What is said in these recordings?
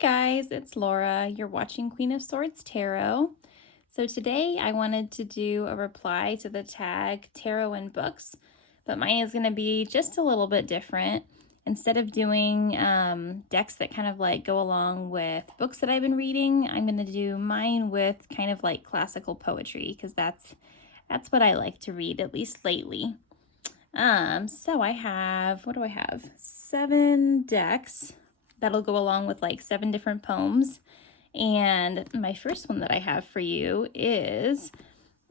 guys, it's Laura. You're watching Queen of Swords Tarot. So today I wanted to do a reply to the tag Tarot and Books, but mine is going to be just a little bit different. Instead of doing decks that kind of like go along with books that I've been reading, I'm going to do mine with kind of like classical poetry because that's what I like to read, at least lately. So I have, what do I have? 7 decks that'll go along with like 7 different poems. And my first one that I have for you is,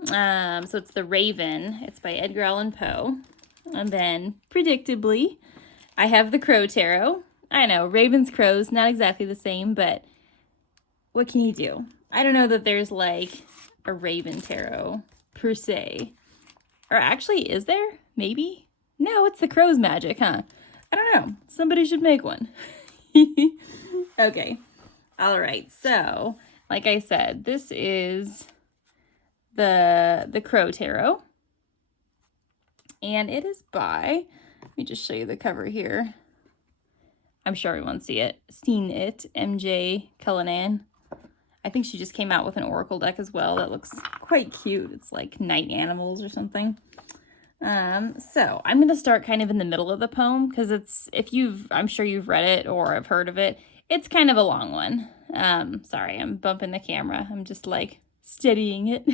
so it's The Raven. It's by Edgar Allan Poe. And then, predictably, I have the Crow Tarot. I know, ravens, crows, not exactly the same, but what can you do? I don't know that there's like a raven tarot per se. Or actually, is there? Maybe? No, it's the crow's magic, huh? I don't know. Somebody should make one. Okay. All right. So, like I said, this is the Crow Tarot. And it is by, let me just show you the cover here. I'm sure everyone's seen it, MJ Cullinan. I think she just came out with an oracle deck as well that looks quite cute. It's like night animals or something. So I'm going to start kind of in the middle of the poem because I'm sure you've read it or have heard of it. It's kind of a long one. Sorry, I'm bumping the camera. I'm just like steadying it.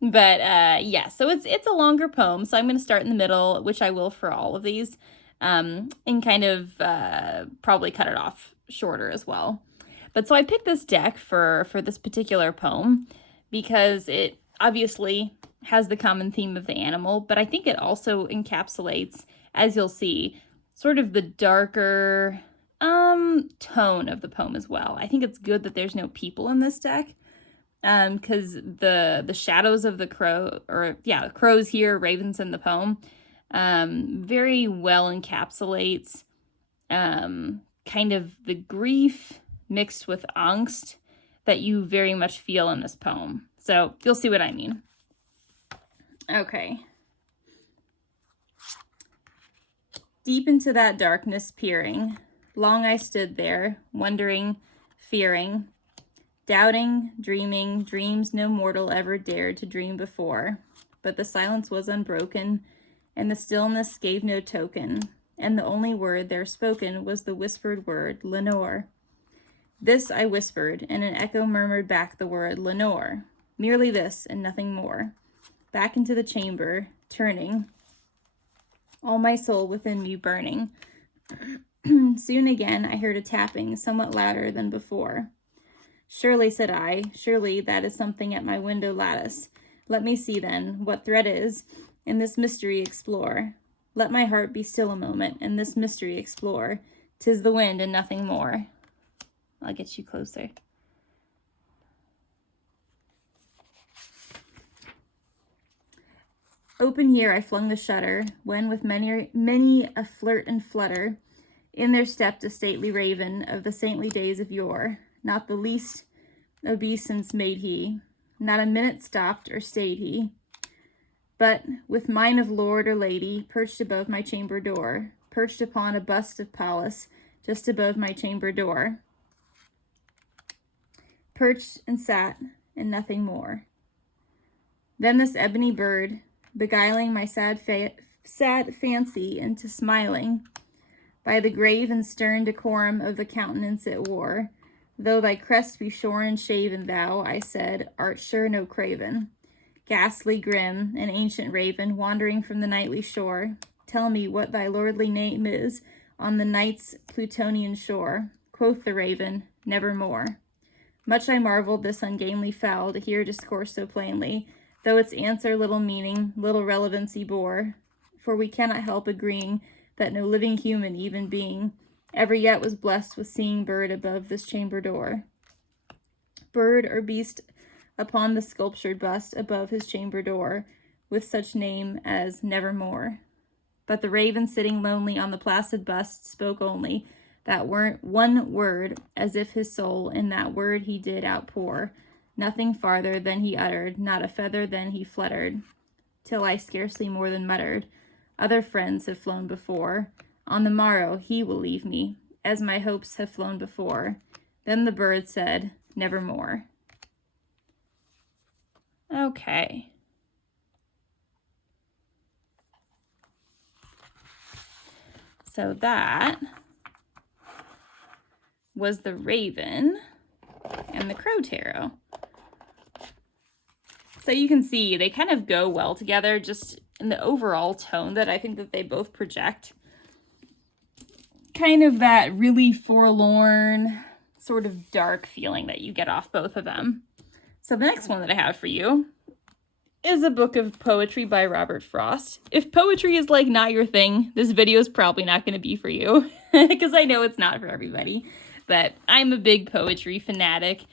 But yeah, so it's a longer poem. So I'm going to start in the middle, which I will for all of these, and kind of probably cut it off shorter as well. But so I picked this deck for this particular poem because it obviously has the common theme of the animal, but I think it also encapsulates, as you'll see, sort of the darker tone of the poem as well. I think it's good that there's no people in this deck, because the shadows of the crows here, ravens in the poem, very well encapsulates kind of the grief mixed with angst that you very much feel in this poem. So you'll see what I mean. Okay. Deep into that darkness peering, long I stood there, wondering, fearing, doubting, dreaming, dreams no mortal ever dared to dream before. But the silence was unbroken, and the stillness gave no token, and the only word there spoken was the whispered word, Lenore. This I whispered, and an echo murmured back the word, Lenore. Merely this, and nothing more. Back into the chamber, turning, all my soul within me burning. Soon again I heard a tapping, somewhat louder than before. Surely, said I, surely that is something at my window lattice. Let me see, then, what threat is, and this mystery explore. Let my heart be still a moment, and this mystery explore. 'Tis the wind and nothing more. I'll get you closer. Open here I flung the shutter, when with many a flirt and flutter, in there stepped a stately raven of the saintly days of yore. Not the least obeisance made he, not a minute stopped or stayed he, but with mine of lord or lady perched above my chamber door, perched upon a bust of Pallas just above my chamber door, perched and sat and nothing more. Then this ebony bird, beguiling my sad fancy into smiling, by the grave and stern decorum of the countenance it wore, though thy crest be shorn and shaven, thou, I said, art sure no craven. Ghastly grim, an ancient raven, wandering from the nightly shore, tell me what thy lordly name is on the night's Plutonian shore. Quoth the raven, nevermore. Much I marveled this ungainly fowl to hear discourse so plainly, though its answer little meaning, little relevancy bore, for we cannot help agreeing that no living human even being ever yet was blessed with seeing bird above this chamber door. Bird or beast upon the sculptured bust above his chamber door, with such name as nevermore. But the raven sitting lonely on the placid bust spoke only that one word, as if his soul in that word he did outpour, nothing farther than he uttered, not a feather than he fluttered, till I scarcely more than muttered, other friends have flown before. On the morrow he will leave me, as my hopes have flown before. Then the bird said, nevermore. Okay. So that was the Raven and the Crow Tarot. So you can see they kind of go well together, just in the overall tone that I think that they both project. Kind of that really forlorn, sort of dark feeling that you get off both of them. So the next one that I have for you is a book of poetry by Robert Frost. If poetry is like not your thing, this video is probably not going to be for you, because I know it's not for everybody, but I'm a big poetry fanatic.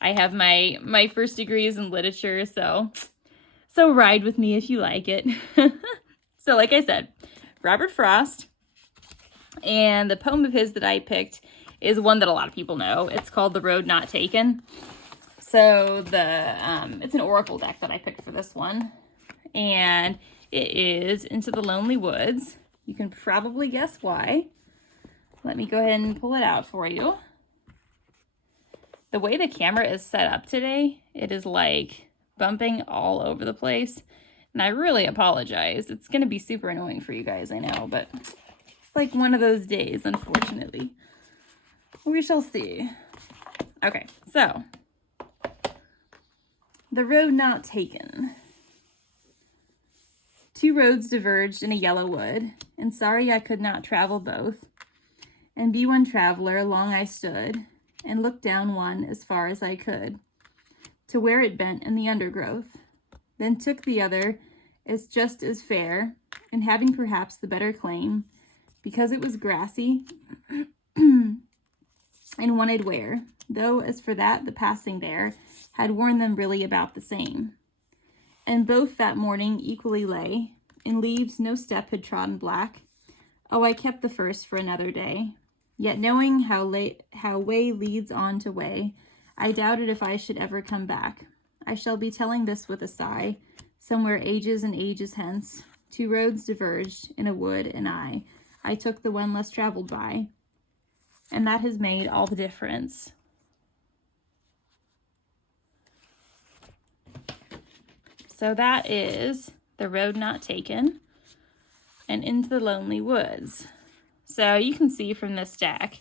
I have my first degrees in literature, so ride with me if you like it. So like I said, Robert Frost, and the poem of his that I picked is one that a lot of people know. It's called The Road Not Taken. So it's an oracle deck that I picked for this one, and it is Into the Lonely Woods. You can probably guess why. Let me go ahead and pull it out for you. The way the camera is set up today, it is like bumping all over the place, and I really apologize. It's going to be super annoying for you guys, I know, but it's like one of those days, unfortunately. We shall see. Okay, so The Road Not Taken. Two roads diverged in a yellow wood, and sorry I could not travel both. And be one traveler, long I stood, and looked down one as far as I could, to where it bent in the undergrowth. Then took the other as just as fair, and having perhaps the better claim, because it was grassy, and wanted wear, though as for that the passing there had worn them really about the same. And both that morning equally lay, in leaves no step had trodden black. Oh, I kept the first for another day. Yet knowing how way leads on to way, I doubted if I should ever come back. I shall be telling this with a sigh, somewhere ages and ages hence. Two roads diverged in a wood, and I took the one less traveled by. And that has made all the difference. So that is The Road Not Taken and Into the Lonely Woods. So you can see from this deck,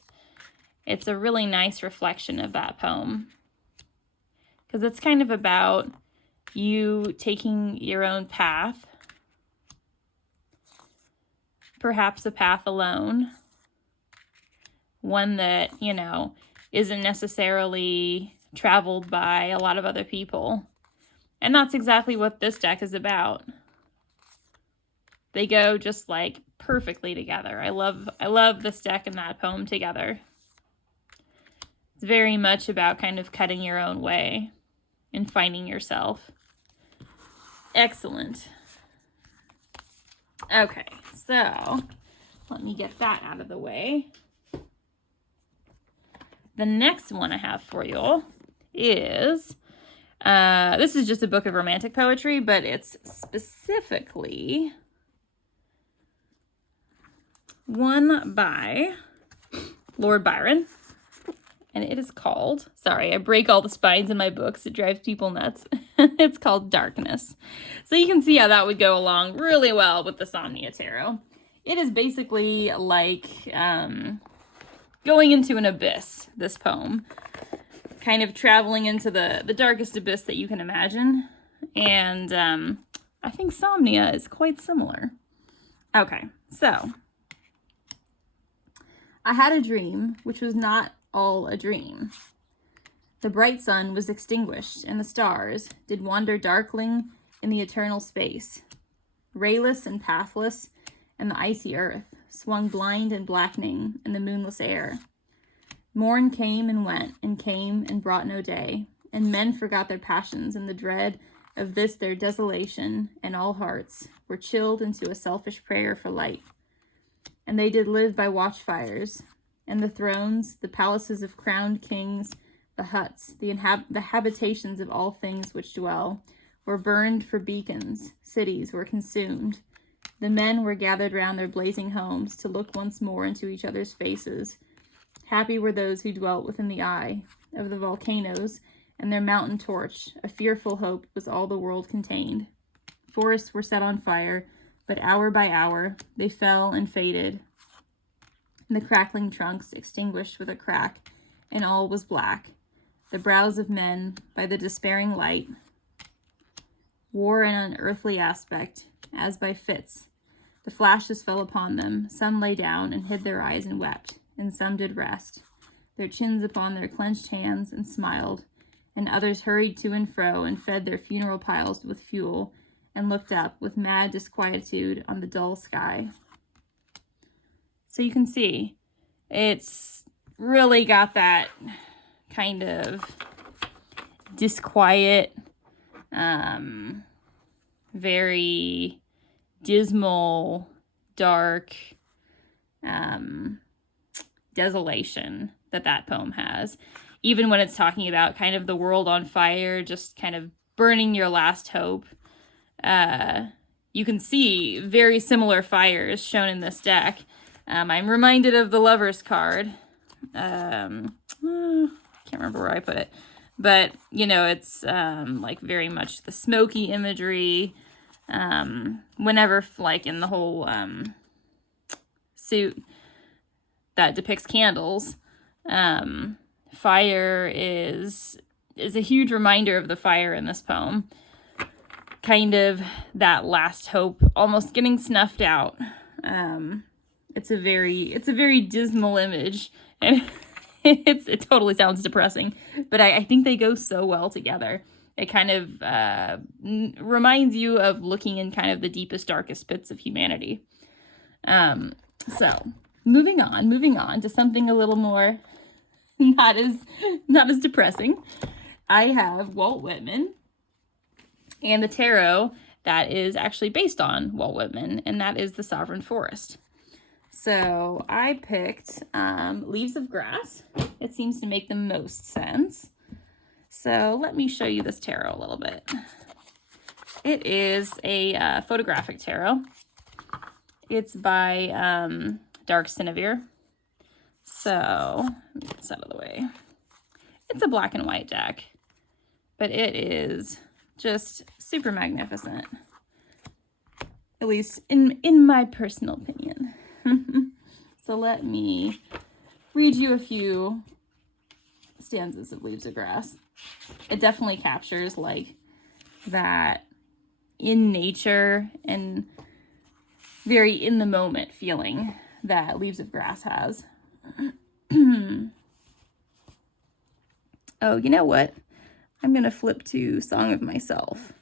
it's a really nice reflection of that poem. Because it's kind of about you taking your own path, perhaps a path alone, one that, you know, isn't necessarily traveled by a lot of other people. And that's exactly what this deck is about. They go just like perfectly together. I love this deck and that poem together. It's very much about kind of cutting your own way and finding yourself. Excellent. Okay, so let me get that out of the way. The next one I have for you is, this is just a book of romantic poetry, but it's specifically one by Lord Byron, and it is called, sorry, I break all the spines in my books, it drives people nuts. It's called Darkness. So you can see how that would go along really well with the Somnia Tarot. It is basically like going into an abyss, this poem. Kind of traveling into the darkest abyss that you can imagine. And I think Somnia is quite similar. Okay, so I had a dream, which was not all a dream. The bright sun was extinguished, and the stars did wander darkling in the eternal space. Rayless and pathless, and the icy earth swung blind and blackening in the moonless air. Morn came and brought no day, and men forgot their passions in the dread of this their desolation, and all hearts were chilled into a selfish prayer for light. And they did live by watchfires, and the thrones, the palaces of crowned kings, the huts, the habitations of all things which dwell, were burned for beacons, cities were consumed. The men were gathered round their blazing homes to look once more into each other's faces, Happy were those who dwelt within the eye of the volcanoes, and their mountain torch, a fearful hope, was all the world contained. Forests were set on fire, but hour by hour they fell and faded, and the crackling trunks extinguished with a crack, and all was black. The brows of men, by the despairing light, wore an unearthly aspect, as by fits. The flashes fell upon them. Some lay down and hid their eyes and wept, and some did rest, their chins upon their clenched hands, and smiled, and others hurried to and fro, and fed their funeral piles with fuel, and looked up with mad disquietude on the dull sky. So you can see, it's really got that kind of disquiet, very dismal, dark, desolation that poem has. Even when it's talking about kind of the world on fire, just kind of burning your last hope. You can see very similar fires shown in this deck. I'm reminded of the Lover's card. Can't remember where I put it. But, you know, it's like very much the smoky imagery. Whenever, like in the whole suit that depicts candles, fire is a huge reminder of the fire in this poem. Kind of that last hope almost getting snuffed out. It's a very dismal image, and it totally sounds depressing, but I think they go so well together. It kind of reminds you of looking in kind of the deepest, darkest pits of humanity. So moving on to something a little more not as depressing. I have Walt Whitman and the tarot that is actually based on Walt Whitman, and that is the Sovereign Forest. So I picked Leaves of Grass. It seems to make the most sense. So let me show you this tarot a little bit. It is a photographic tarot. It's by Dark Sinevere. So let me get this out of the way. It's a black and white deck, but it is just super magnificent, at least in my personal opinion. So let me read you a few stanzas of Leaves of Grass. It definitely captures like that in nature and very in the moment feeling that Leaves of Grass has. Oh, you know what? I'm going to flip to Song of Myself.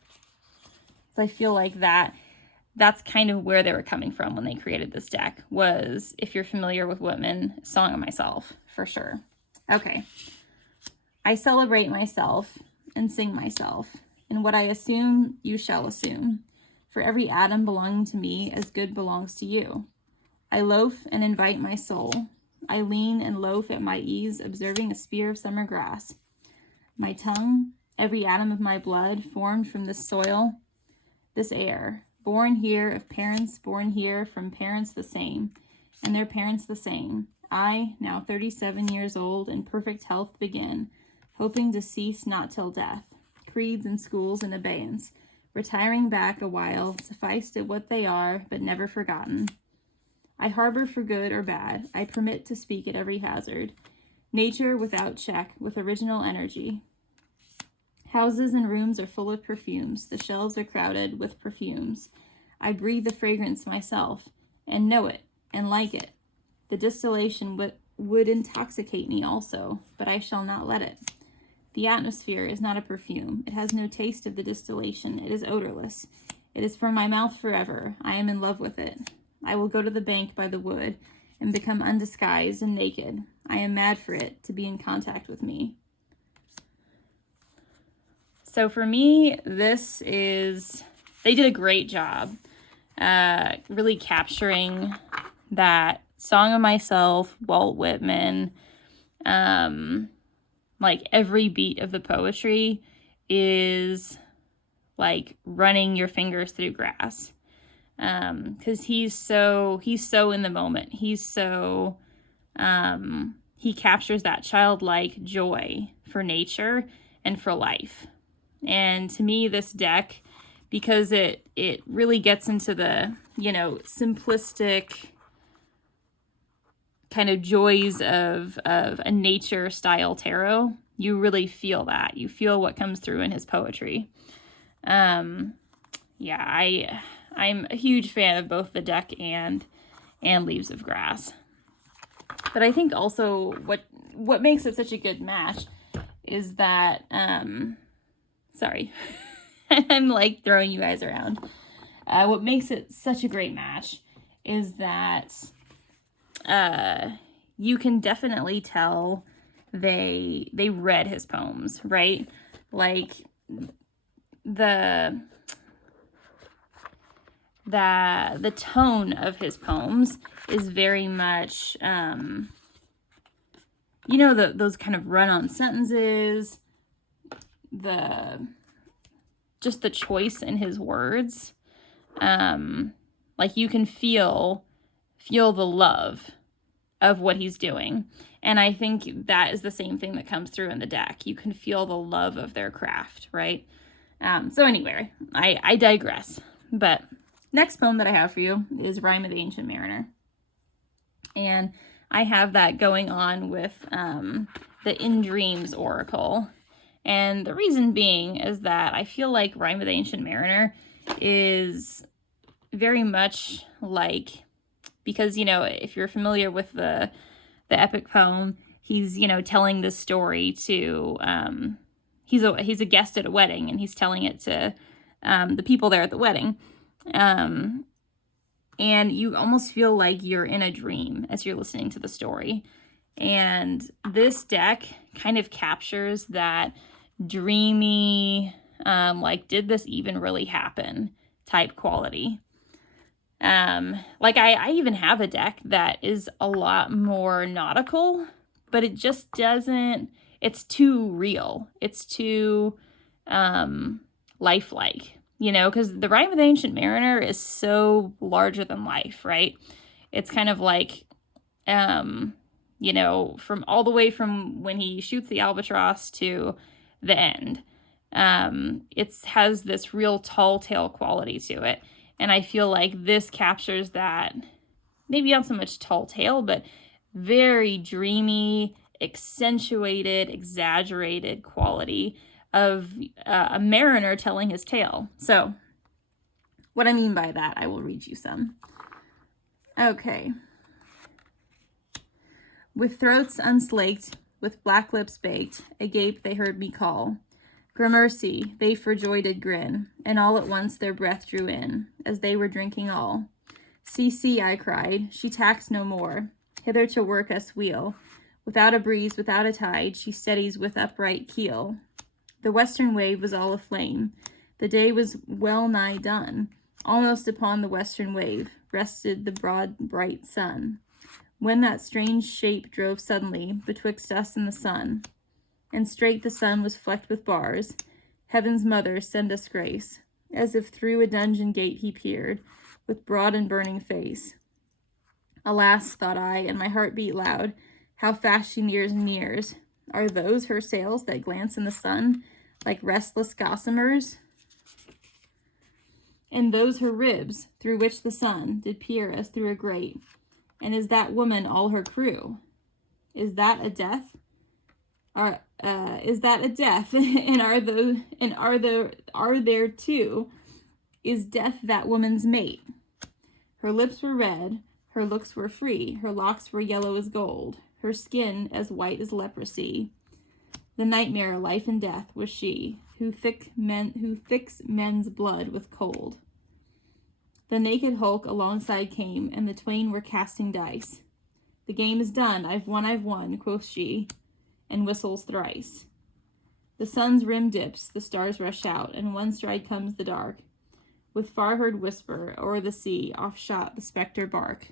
So I feel like that's kind of where they were coming from when they created this deck, was, if you're familiar with Whitman, Song of Myself, for sure. Okay. I celebrate myself and sing myself, and what I assume, you shall assume. For every atom belonging to me as good belongs to you. I loaf and invite my soul. I lean and loaf at my ease, observing a spear of summer grass. My tongue, every atom of my blood, formed from this soil, this air, born here of parents, born here from parents the same, and their parents the same. I, now 37 years old, in perfect health begin, hoping to cease not till death. Creeds and schools in abeyance, retiring back a while, sufficed at what they are, but never forgotten. I harbor for good or bad, I permit to speak at every hazard. Nature without check, with original energy. Houses and rooms are full of perfumes, the shelves are crowded with perfumes. I breathe the fragrance myself, and know it, and like it. The distillation would intoxicate me also, but I shall not let it. The atmosphere is not a perfume. It has no taste of the distillation. It is odorless. It is from my mouth forever. I am in love with it. I will go to the bank by the wood and become undisguised and naked. I am mad for it to be in contact with me. So for me, they did a great job really capturing that Song of Myself, Walt Whitman. Like every beat of the poetry is like running your fingers through grass. Because he's so in the moment. He's so he captures that childlike joy for nature and for life. And to me, this deck, because it really gets into the, you know, simplistic kind of joys of a nature style tarot, you really feel that. You feel what comes through in his poetry. Yeah, I'm a huge fan of both the deck and Leaves of Grass. But I think also what makes it such a good match is that, sorry, I'm like throwing you guys around. What makes it such a great match is that you can definitely tell they read his poems, right? Like the tone of his poems is very much, you know, those kind of run-on sentences, just the choice in his words. Like you can feel the love of what he's doing. And I think that is the same thing that comes through in the deck. You can feel the love of their craft, right? So anyway, I digress. But next poem that I have for you is Rime of the Ancient Mariner. And I have that going on with the In Dreams Oracle. And the reason being is that I feel like Rime of the Ancient Mariner is very much like, because, you know, if you're familiar with the epic poem, he's, you know, telling this story to, he's a guest at a wedding, and he's telling it to the people there at the wedding. And you almost feel like you're in a dream as you're listening to the story. And this deck kind of captures that dreamy, like, did this even really happen type quality. Like I even have a deck that is a lot more nautical, but it just doesn't, it's too real. It's too, lifelike, you know, because the Rime of the Ancient Mariner is so larger than life, right? It's kind of like, you know, from all the way from when he shoots the albatross to the end. It has this real tall tale quality to it. And I feel like this captures that, maybe not so much tall tale, but very dreamy, accentuated, exaggerated quality of a mariner telling his tale. So what I mean by that, I will read you some. Okay. With throats unslaked, with black lips baked, agape they heard me call. Gramercy, they for joy did grin, and all at once their breath drew in, as they were drinking all. See, I cried, she tacks no more, hither to work us wheel. Without a breeze, without a tide, she steadies with upright keel. The western wave was all aflame, the day was well nigh done. Almost upon the western wave rested the broad, bright sun, when that strange shape drove suddenly betwixt us and the sun. And straight the sun was flecked with bars. Heaven's mother, send us grace. As if through a dungeon gate he peered, with broad and burning face. Alas, thought I, and my heart beat loud, how fast she nears and nears. Are those her sails that glance in the sun, like restless gossamers? And those her ribs, through which the sun did peer as through a grate? And is that woman all her crew? Is that a death? Is that a death? And are there two? Is death that woman's mate? Her lips were red, her looks were free, her locks were yellow as gold, her skin as white as leprosy. The nightmare, life and death, was she, who fix men's blood with cold. The naked hulk alongside came, and the twain were casting dice. The game is done, I've won, quoth she, and whistles thrice. The sun's rim dips, the stars rush out, and one stride comes the dark. With far-heard whisper, o'er the sea, off shot the spectre bark.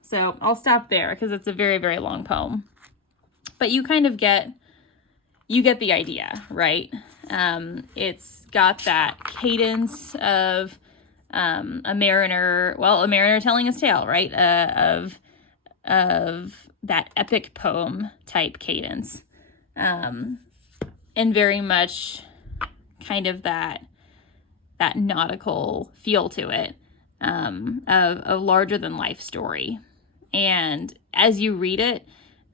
So I'll stop there, because it's a very, very long poem. But you kind of get the idea, right? It's got that cadence of a mariner telling his tale, right? Of of that epic poem type cadence, and very much kind of that nautical feel to it, of a larger than life story. And as you read it,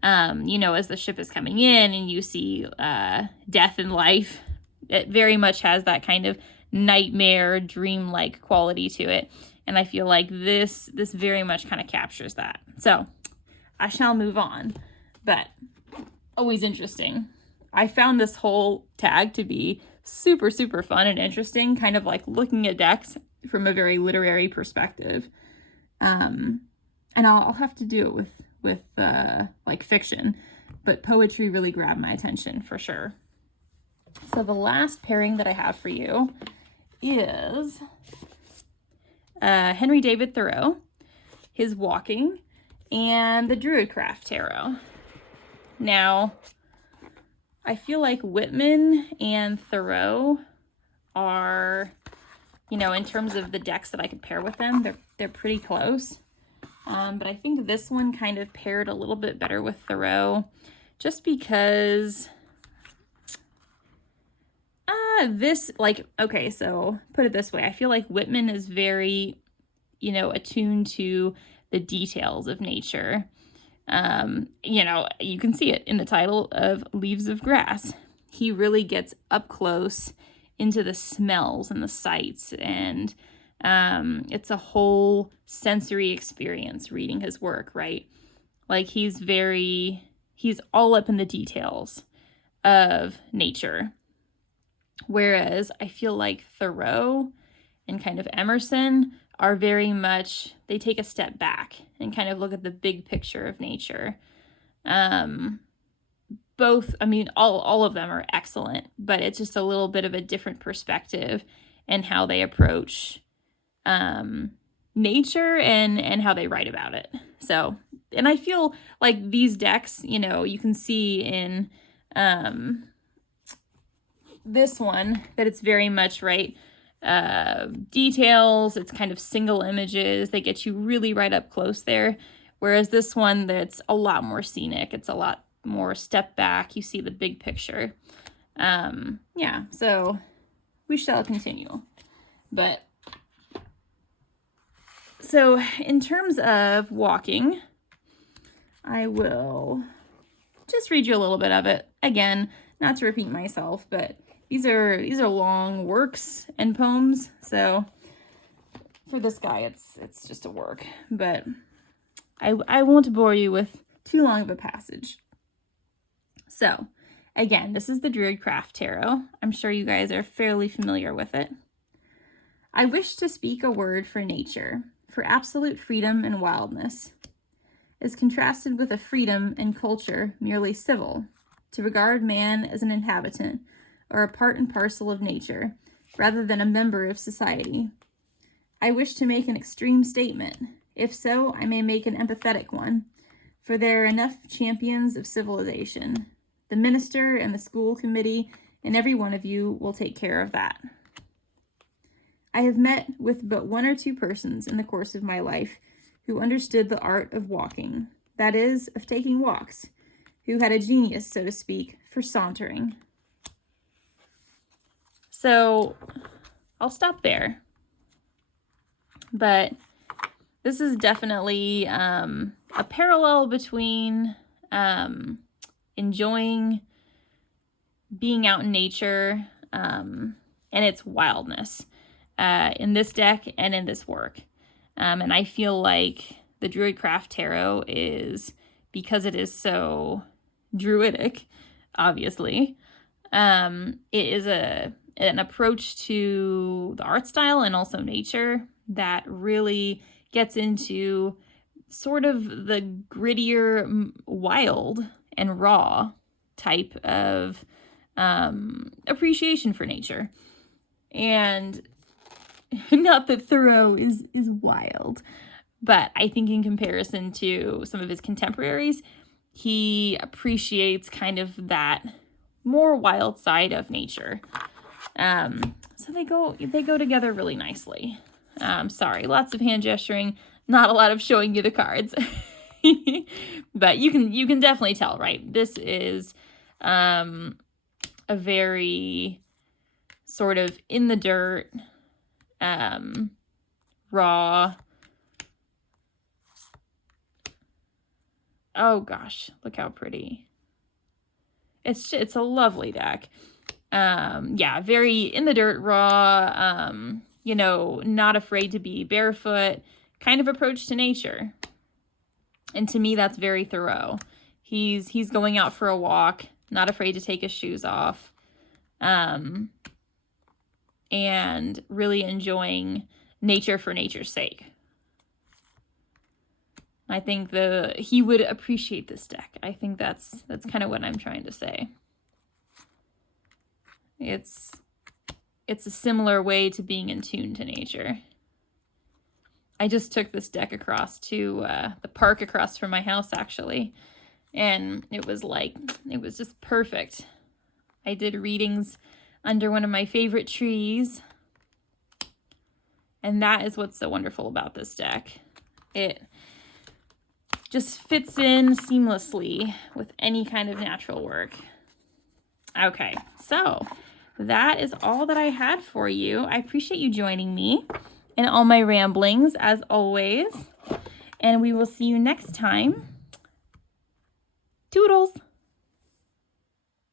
you know, as the ship is coming in and you see death and life, it very much has that kind of nightmare, dreamlike quality to it. And I feel like this very much kind of captures that. So I shall move on, but always interesting. I found this whole tag to be super, super fun and interesting, kind of like looking at decks from a very literary perspective. And I'll have to do it with like fiction, but poetry really grabbed my attention for sure. So the last pairing that I have for you is Henry David Thoreau, his Walking, and the Druidcraft Tarot. Now, I feel like Whitman and Thoreau are, you know, in terms of the decks that I could pair with them, they're pretty close. But I think this one kind of paired a little bit better with Thoreau, just because okay, so put it this way. I feel like Whitman is very, you know, attuned to the details of nature. You know, you can see it in the title of Leaves of Grass. He really gets up close into the smells and the sights, and it's a whole sensory experience reading his work, right? Like he's all up in the details of nature. Whereas I feel like Thoreau and kind of Emerson are very much, they take a step back and kind of look at the big picture of nature. Both, I mean, all of them are excellent, but it's just a little bit of a different perspective in how they approach nature and how they write about it. So, and I feel like these decks, you know, you can see in this one that it's very much, right, details, it's kind of single images, they get you really right up close there, whereas this one, that's a lot more scenic, it's a lot more step back, you see the big picture. Yeah, so we shall continue. But so in terms of Walking, I will just read you a little bit of it. Again, not to repeat myself, but these are long works and poems, so for this guy, it's just a work. But I won't bore you with too long of a passage. So, again, this is the Druidcraft Tarot. I'm sure you guys are fairly familiar with it. I wish to speak a word for nature, for absolute freedom and wildness, as contrasted with a freedom and culture merely civil, to regard man as an inhabitant or a part and parcel of nature, rather than a member of society. I wish to make an extreme statement. If so, I may make an empathetic one, for there are enough champions of civilization. The minister and the school committee and every one of you will take care of that. I have met with but one or two persons in the course of my life who understood the art of walking, that is, of taking walks, who had a genius, so to speak, for sauntering. So I'll stop there. But this is definitely a parallel between enjoying being out in nature and its wildness in this deck and in this work. And I feel like the Druidcraft Tarot is, because it is so druidic, obviously, it is an approach to the art style and also nature that really gets into sort of the grittier, wild and raw type of appreciation for nature. And not that Thoreau is wild, but I think in comparison to some of his contemporaries, he appreciates kind of that more wild side of nature. So they go together really nicely. Sorry, lots of hand gesturing, not a lot of showing you the cards. But you can definitely tell, right? This is a very sort of in the dirt, raw. Oh gosh, look how pretty. It's a lovely deck. Yeah, very in the dirt, raw, you know, not afraid to be barefoot kind of approach to nature. And to me, that's very Thoreau. He's going out for a walk, not afraid to take his shoes off, and really enjoying nature for nature's sake. I think he would appreciate this deck. I think that's kind of what I'm trying to say. It's a similar way to being in tune to nature. I just took this deck across to the park across from my house, actually. And it was just perfect. I did readings under one of my favorite trees. And that is what's so wonderful about this deck. It just fits in seamlessly with any kind of natural work. Okay, so that is all that I had for you. I appreciate you joining me in all my ramblings, as always. And we will see you next time. Toodles!